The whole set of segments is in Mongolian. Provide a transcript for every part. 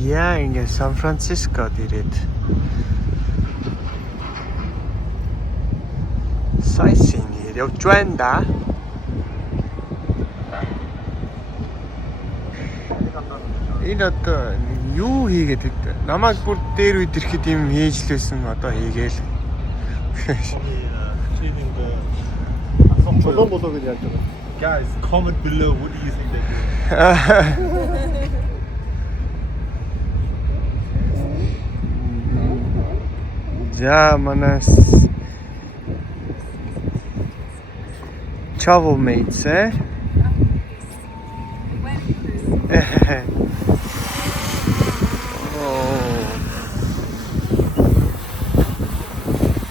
Яа ингээ Сан Францискод ирээд сайсингээр явж байна да. Энэ одоо юу хийгээд вэ? Намайг бүр дээр үед ирэхэд юм хийж лээсэн одоо хийгээл. Achieving the болоо гэж яаж байгаа. Guys, comment below what do you think they do? За манаас travel mates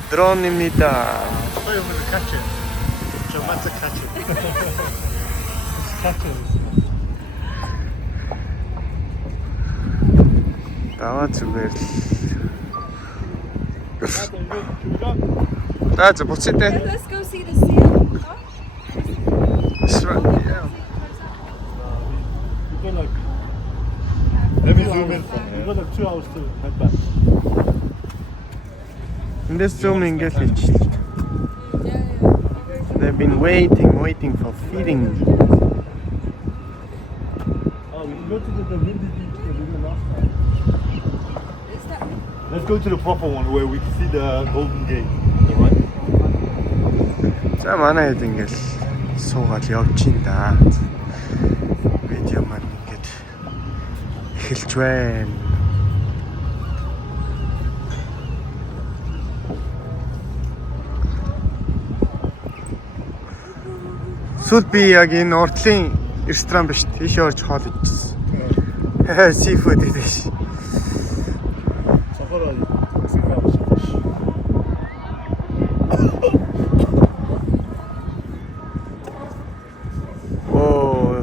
Dron입니다. Oh, you're gonna catch it. You're about to catch it. Just catch it. Даваа зүгээр л. Let's За буцаа дээ. Let's go see the seal. go like. Let me zoom in. You got like 2 hours to head back. Эндээс zoom ингээл хийчихлээ. They've been waiting for feeding. Oh, we can go to the windy beach that we did last time. Is that Let's go to the proper one where we can see the Golden Gate. Alright? За манай хэд ингээл суугаад явж ин да. Видео маань ингээд эхэлж байна. Сүүл би яг энэ уртлын ресторан биш тийш орж хоол идчихсэн. Seafood идэж. Сахара.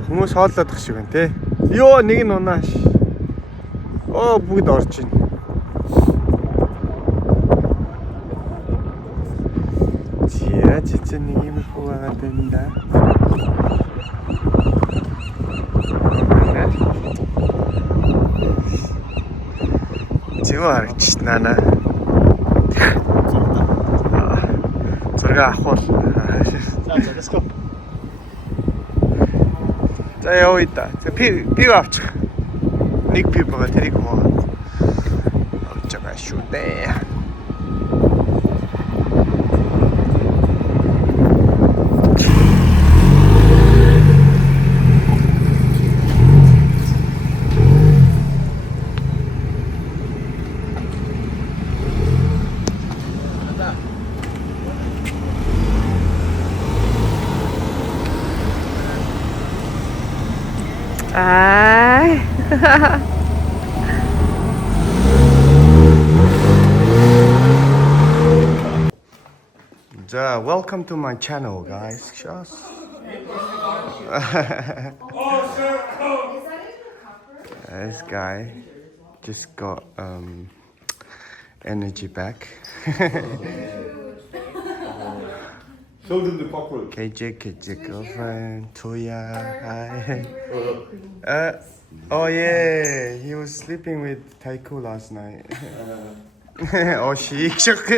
Хүмүүс хооллоод шиг байна те. Йоо нэг нь унааш. Бүгд орж ийн. Зя цэцэн нэг юм хувагаад байна да. Зэвэ харагдчихна. Зураг авах. Let's go. За явъя да. За пив авчих. Нэг пив байгаа тэрийг хаваад. Авч байгаа шүү дээ. So, welcome to my channel, guys. This guy just got energy back. Show them the cockroach. KJ girlfriend, Toya, hi. Oh yeah, he was sleeping with Taiku last night. Oh, she shook.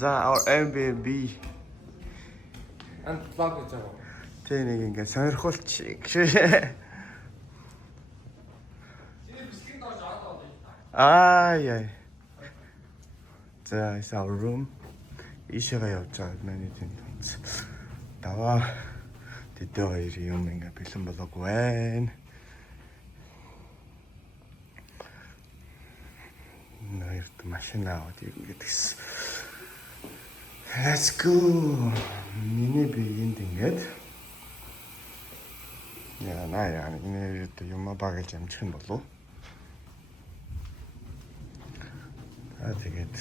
Our Airbnb. And vlog it's over. Тэ нэг ингээ сонирхолч. Яа. За, it's our room. Ишэгээ явж байгаа манай тэнд. Даваа тэдээ хоёр юм ингээ бэлэн болоог байна. Наярт машина аваад ингэдэгс. Let's go. Миний биеинд ингээд яа энэ юм багаж амжих юм болов. Тэгээд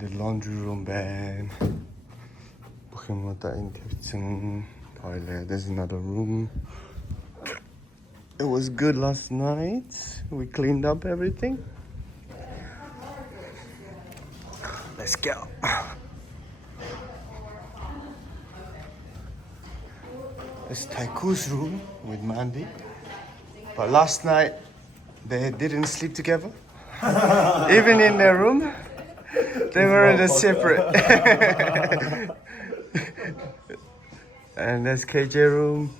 the laundry room байна. Бүх юмудаа энд тавьсан. Toilet, there's another room. It was good last night. We cleaned up everything. Let's go. It's Taiku's room with Mandy. But last night, they didn't sleep together. Even in their room, they were in a separate. And that's KJ room.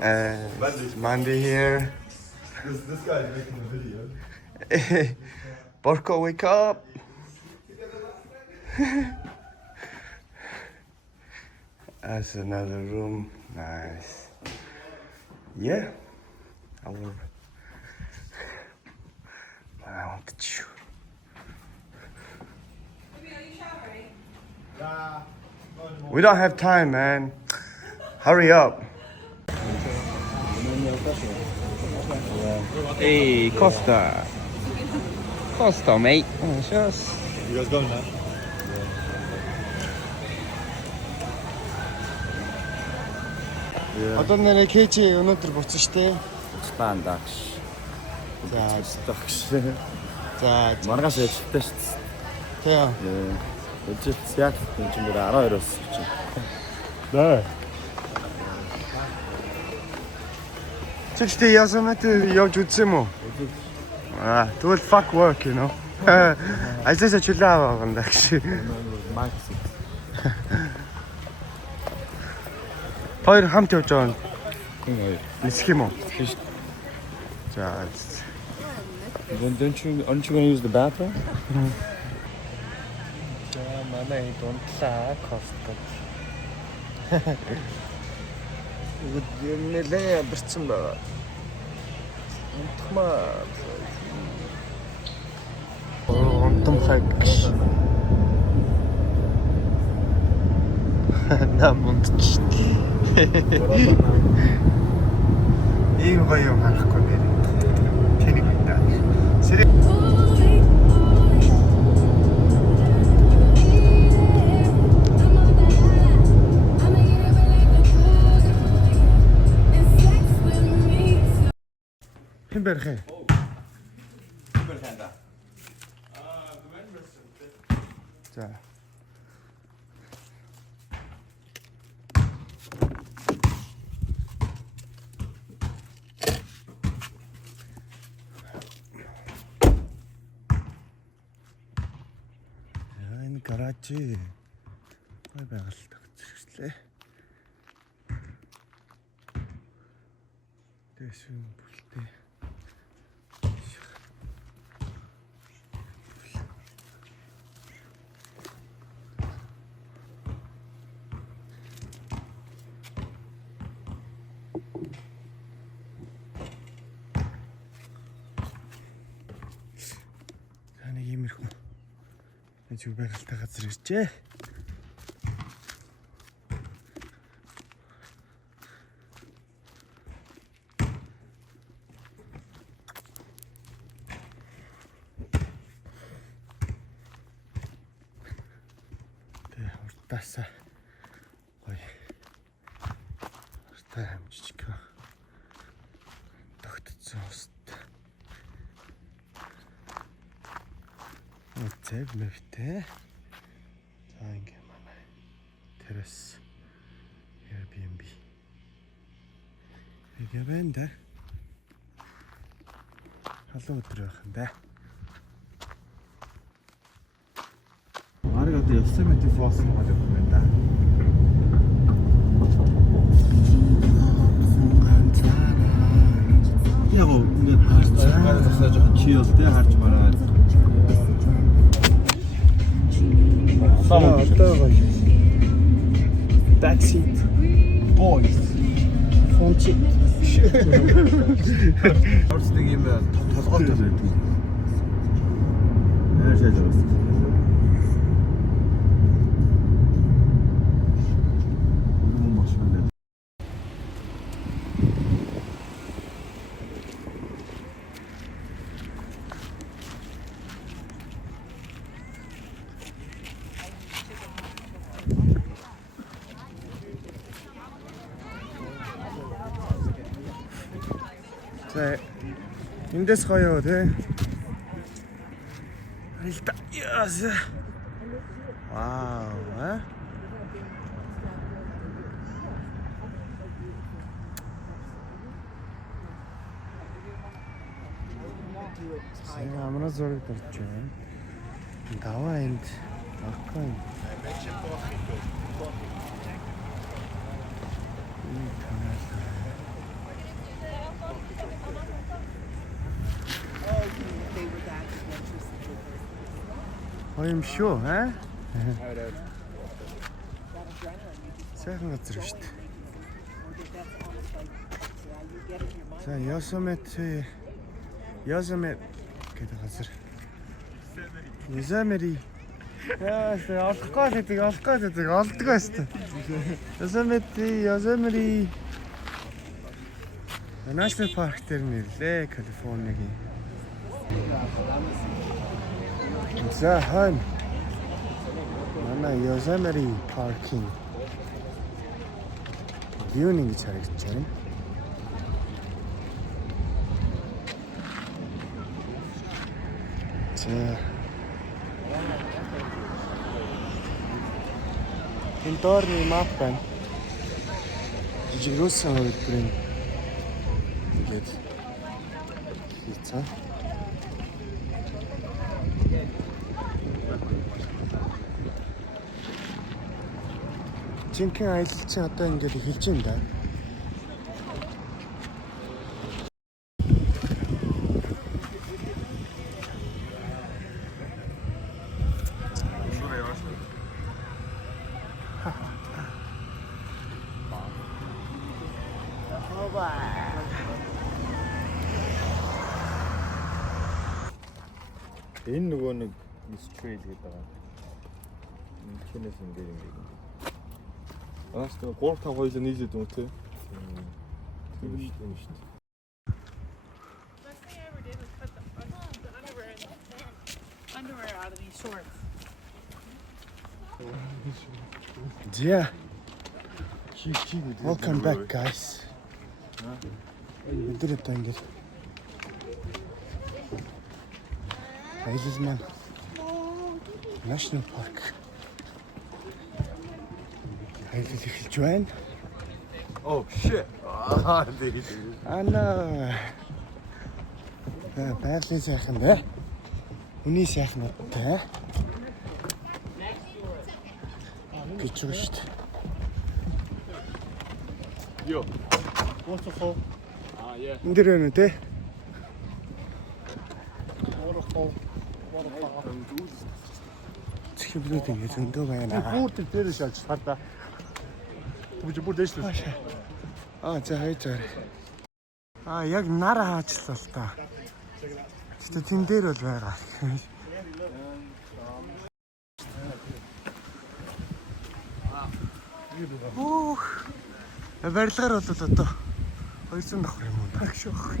And Mandy here. This guy is making a video. Borko, wake up. That's another room. Nice. Yeah. I want to chew. We don't have time, man. Hurry up. Hey, Costa. Costa, mate. Just. You guys going now? 어떤 날에 KJ өнөөдөр буцсан штэ. Спандакс. За, Такс. за, Маргаш яжтай шүү дээ. тэгээ. Өчигд яг энэ ч нэр 12-оос чи. Да. Чигтээ ясамат явж үзсэн юм уу? Тэгвэл fuck work, you know. Ажлаасаа чөлөө аваа гэнэ гэж. Макс. Хоёр хамт явж байгаа юм. Хоёр. Нисэх юм уу? Биш. За. Don't you gonna use the bathroom? За, манай дундлаа Коста. Үгүй нэлээ бэрцэн байгаа. Унтмаа. Унтмахаг. Намунтч. Ийм гоё юм харахгүй нэр. Тэнийг мэдээ. Сэрэг хэн барих юм? За. Энэ гаражи гой байгальтай зэрэгслээ. Дэшин бүлтэй. Таны иймэрхүү зөв байгальтай газар иржээ. Тэгээ уртаасаа гоё. Уртаа хамжиж тогтцсон уст. Зэв мөвтэй. За ингээ манай террас Airbnb. Ингээ байна да. Халуун өдөр байх юм да. Арга одоо Yosemite Falls юм байна да. Яг ингээд харж жоохон чийлтэй харж мараад. Одоо backseat boys front seat Орс нэг юм толгойтой байдаг. Яаж яаж байна? Гүн машин байна. За эндээс гоё тий. Алта. Яс. Вау, do it tied 제가 up. 아무나 저를 그랬죠. 나와 엔드. 아까 They were that adventurous in the first place. I'm sure, huh? That adrenaline, you just 세상 같지로 싶다. or that's almost like, yeah, you get it in your mind. 자, 여서메트 гэдэг газар. Yosemite. Яа, олох гээд олдгоо өстэй. Yosemite. National Park дээр нэрлээ, Калифорнигийн. За хан. Манай Yosemite Park-ийн view-ийг гэж харагдаж байна. За. Энэ доорны мап байна. Жижигрүүлсэн хувилбарыг ингээд хийцээ. Жинхэнэ аялал чинь одоо ингээд эхэлж байна да. Энэ нөгөө нэг straight гэдэг байгаа. Энэ чинээс ингээд ингээд. Аас тэ 3 5 2 нийлээд юм те. Тийм шүү дээ. Best thing I ever did was cut the underwear out of these shorts. Yeah. Welcome back, guys. Өдөр өдөө ингээд аялал маань National Park аялал эхэлж байна. Oh shit. Аа тэгээд. Ана. Байгалийн сайхан бай. Үний сайхнуудтай. Гэж шүү дээ. Yo. Waterfall. Yeah. Энд дэр байна үү те? Waterfall. Чихлүүд ингэ зөндөө байна. Бүр дээр шалж хардаа. Түбж бүр дэш лээ. За хайцаар. Яг нар хаачлал та. Гэтэ тэн дээр бол байгаа. Барилгаар бол одоо 200 давхар юм уу? Багш ах.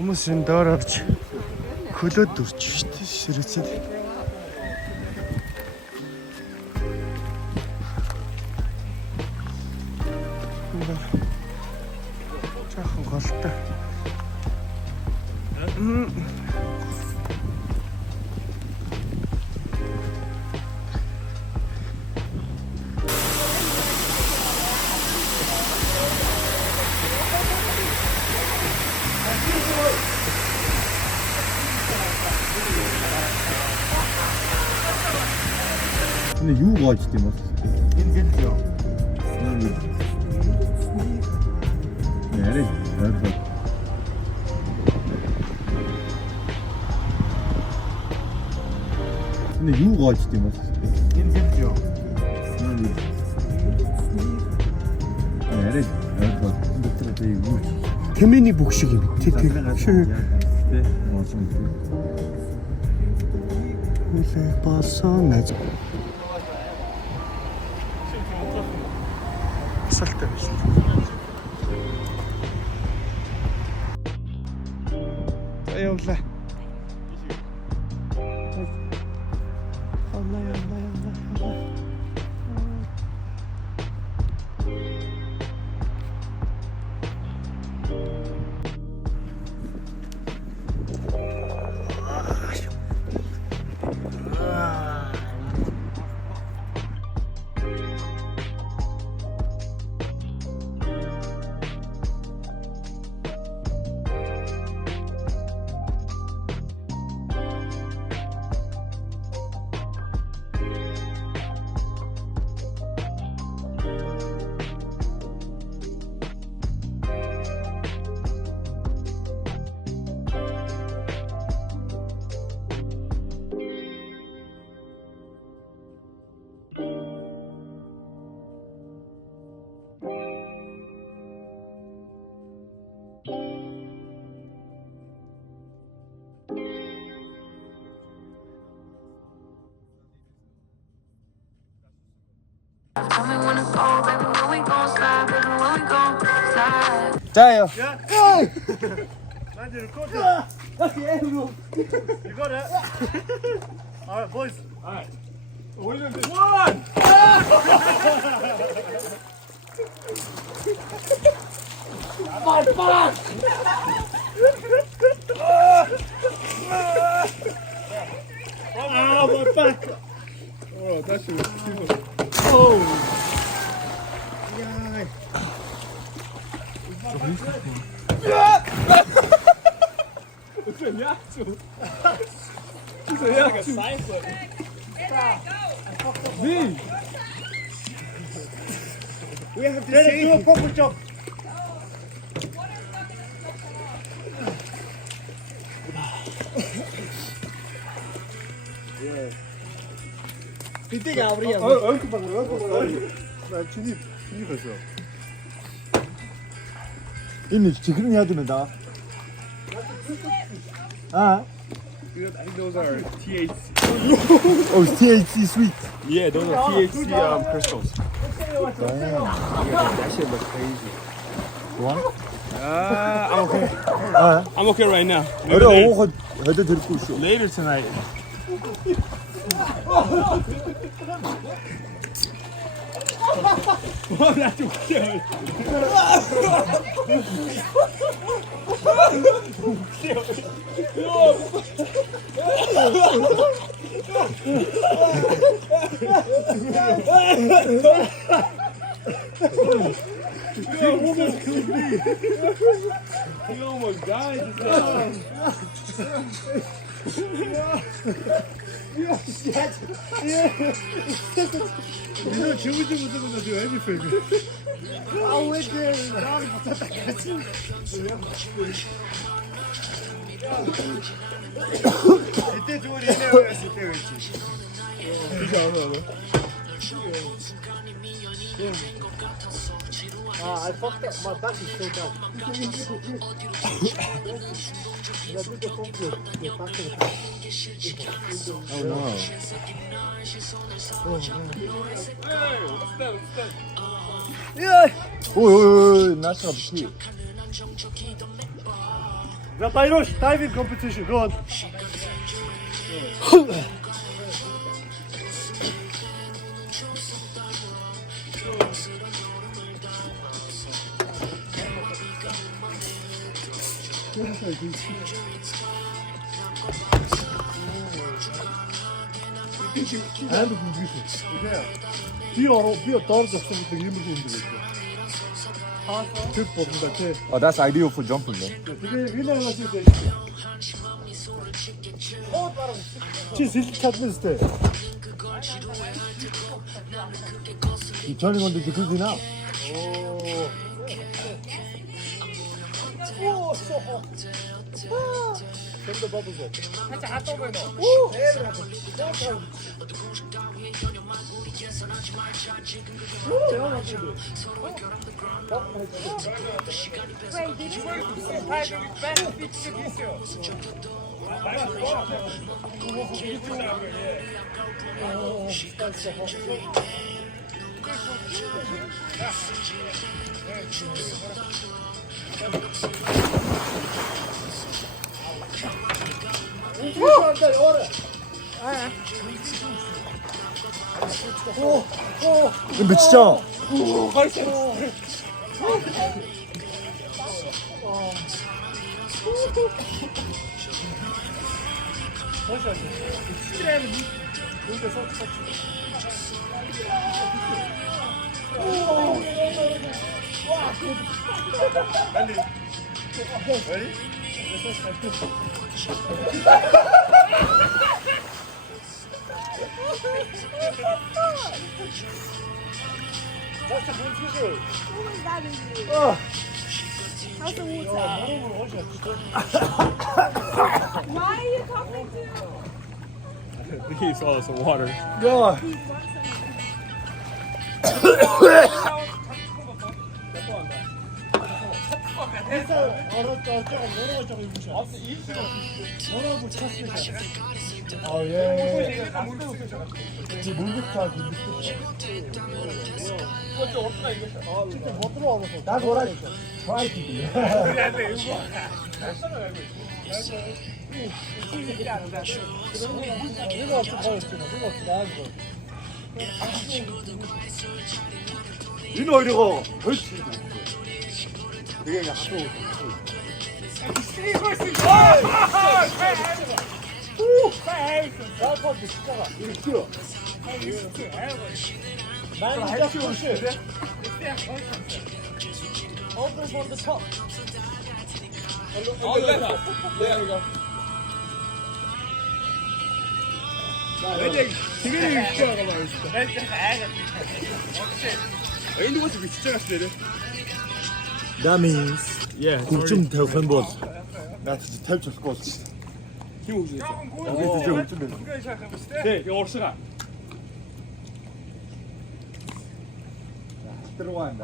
Хүмүүс энэ доор орж хөлөөд дүрч шүү дээ. Ширээцээд. Чахан голтой. 근데 юу гоож тийм бол? Энэ гэл ёо. Яарэ. 근데 юу гоож тийм бол? Энэ гэл ёо. Яарэ. Дотроо юу? Тэмээний бүх шиг юм. Тэг. Үлээ басан нэж. Асалтай байсан. За явлаа. Алла. Tell me when to go, baby, when we gon' slide, baby, when we gon' slide. 짜요. Man, you record You got it? Alright, boys. Alright. Ah, my back. Oh, that shit was stupid. We have to do a proper job. 이때가 아무리 안 얼굴 박으러 나 진입했어. 이미 지금 해야 됩니다. 아, I think those are THC. oh, it's THC sweet. Yeah, those are THC crystals. That shit looks crazy. I'm okay. I'm okay right now. 어려 오고 해도 들고 있어. Later tonight. You almost died just now. 이거 주무주무주무 나 지금 애니페이크. 아왜 이렇게 나를 붙였다 같이. 이때 좋은 애네였을 때 그렇지. I fucked up. My back is so bad. Oh no. 오오오, 나스가 붙이. Zapairos, diving competition. Go on. Bir doğracaksın bir 20 gün diyor. Türk bozundaki. Oh, that's ideal for jumping, man. Bir de yine nasıl değil. Çiz çatmaz iste. You turning on the jacuzzi now? Sen de babuz ol. 미치죠? How's the water? Why are you talking to? He saw some water. 알았죠. 뭐라고 입으셔. 뭐라고 찼으니까. 아 예. 지금 물부터 진짜 못 들어와서. 나 뭐라 했어. 화이팅. 이거 없어 보였지. 이거 없어 나가지고. 이리 이러고. 그렇지. 되게 그냥 앞으로. 난 진짜 푸시. Open from the top. That means 국좀 대খন 번. 나 진짜 탈출 것 같아. 네, 이거 얼씨가. 들어와 한다.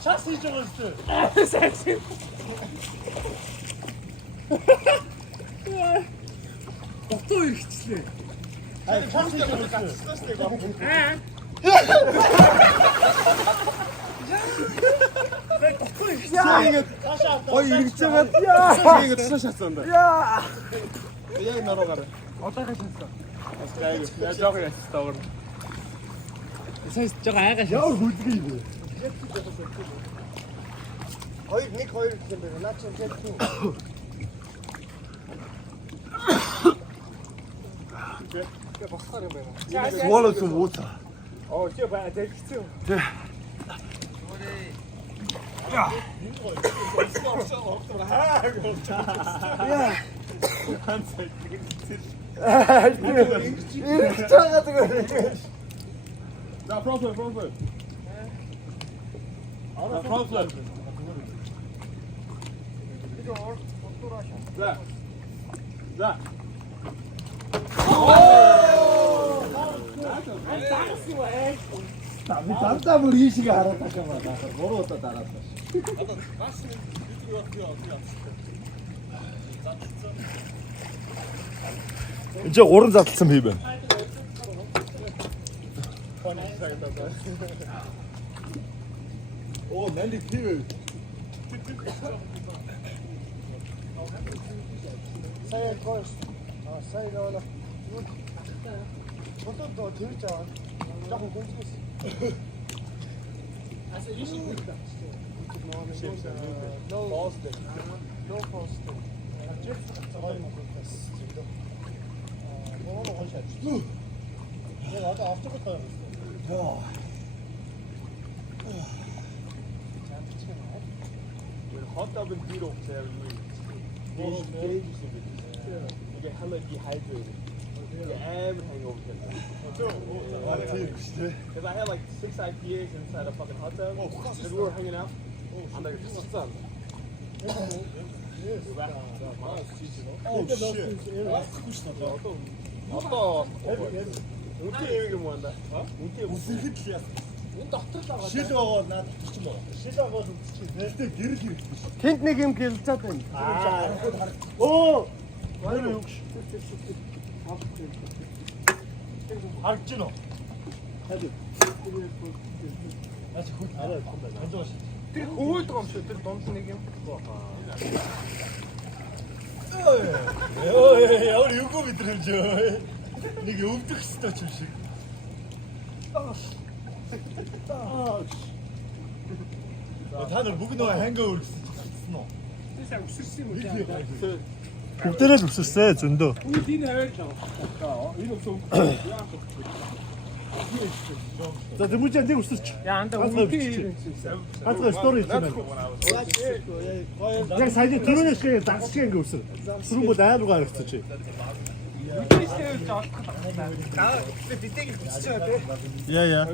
샷스 이쪽으로 또 이렇게 치네. 아니 샷스 이쪽으로 이거 진짜 야. 이거 진짜 샷쏜다. 야. 여기 날아가래. 내가 저거 했어 오늘. 저거 아야가 야 어떻게 이거. 거의 니 거의 근데 나처럼 됐고. Swallow some water. 이제 봐야 돼 키트. 나 프로필. 나 프로필. 자. 담담을 이시가 알았다 잠깐만. 모르겠다 알았다. 이제 오른쪽 좀 해봐. 오 넬리 필. Say it first. Say it all. 보통 더 들자. 조금 공식했어. I said you should do that. No fasting. No fasting. 뭐로 건샷. 내가 아까 앞쪽부터 했어. Hot tub and beat off there You get hella dehydrated. You ever hangover. Because I had like 6 IPAs inside a fucking hot tub. Because we were hanging out. I'm like, this is fun. Oh shit. 아빠 어떻게 얘기 뭐 한다? 어떻게 무슨 힙이야? 시도 나 듣지 마. 시도가 좀 듣지. 내때 기르기. Тэнд нэг юм гэлцээд байна. 오. 아니 역시. 알지노. 하지. 아직 곧 알아. 앉아시. Тэр өвөл томч тэр дунд нэг юм. 우리 유고 비트죠. 이게 өвдөх 스타 출시. 다들 묵노 행거울 쓰노. 국대를 줬었어요, 준도. 자, 대문제 안 되고 쓰죠. 야, 안다. 우리 아까 스토리 있잖아. 그냥 사이즈 들어낼 시간에 딱 시간 거 없어. 술은 뭐 나야 누가 했었지. 야야.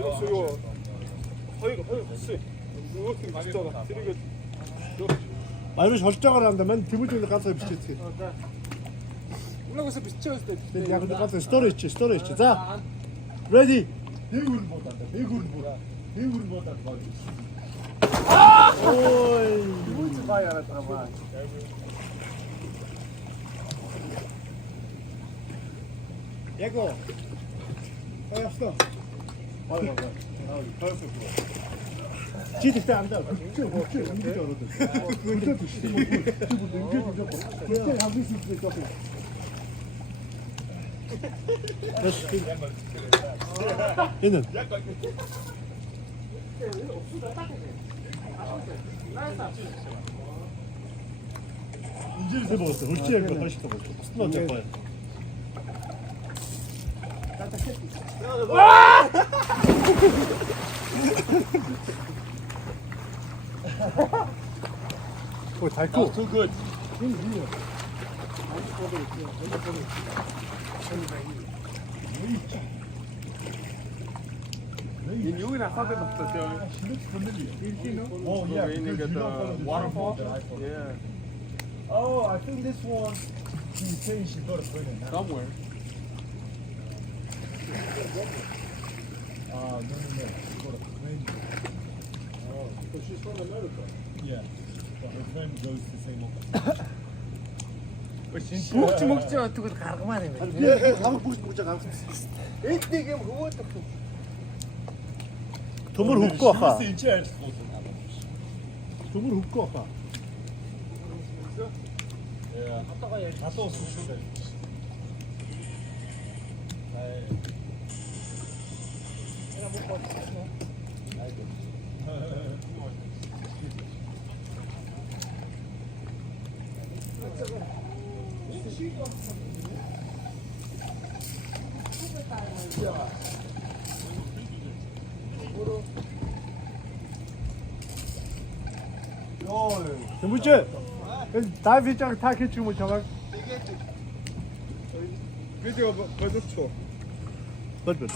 말로 결정을 한다면 기본적으로 가서 비슷해. 끝나고 싶어 시청했을 때. 야 근데 깜짝 스토리지 자 레디 대구는 못한다 대구는 못한다 오이 이거 봐야 알았다. 예고 했어 지들 때안 돼. 진짜 진짜 어려워. 그거 진짜 진짜 하고 있을 수 있어. 얘는 인지를 해먹었어. 울지에 그 훨씬 더 먹었어. 스노우 될 거야. 오, 달고. Too good. 여기나 사대 먹다 저. Oh yeah. Raining at the waterfall. Yeah. Oh, I think this one. You say you should go to Sweden. Somewhere. No. You go to Sweden. Oh, because she's from America. Yeah. But her friend goes to the same one. 먹지 마 두고 가고만 해. 가면 보자 가면. 이게 뭐 Tumur hukku aqa. Tumur hukku aqa. 갔다 olsun şurada. Temurcu. Daha bir tane takip çubuğu çabuk. Video produktion. Bıt.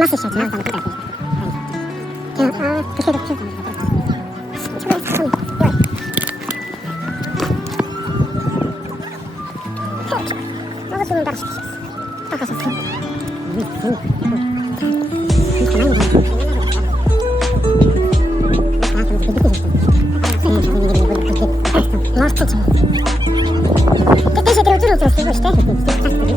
Te siete utrostruo, ste voi ste?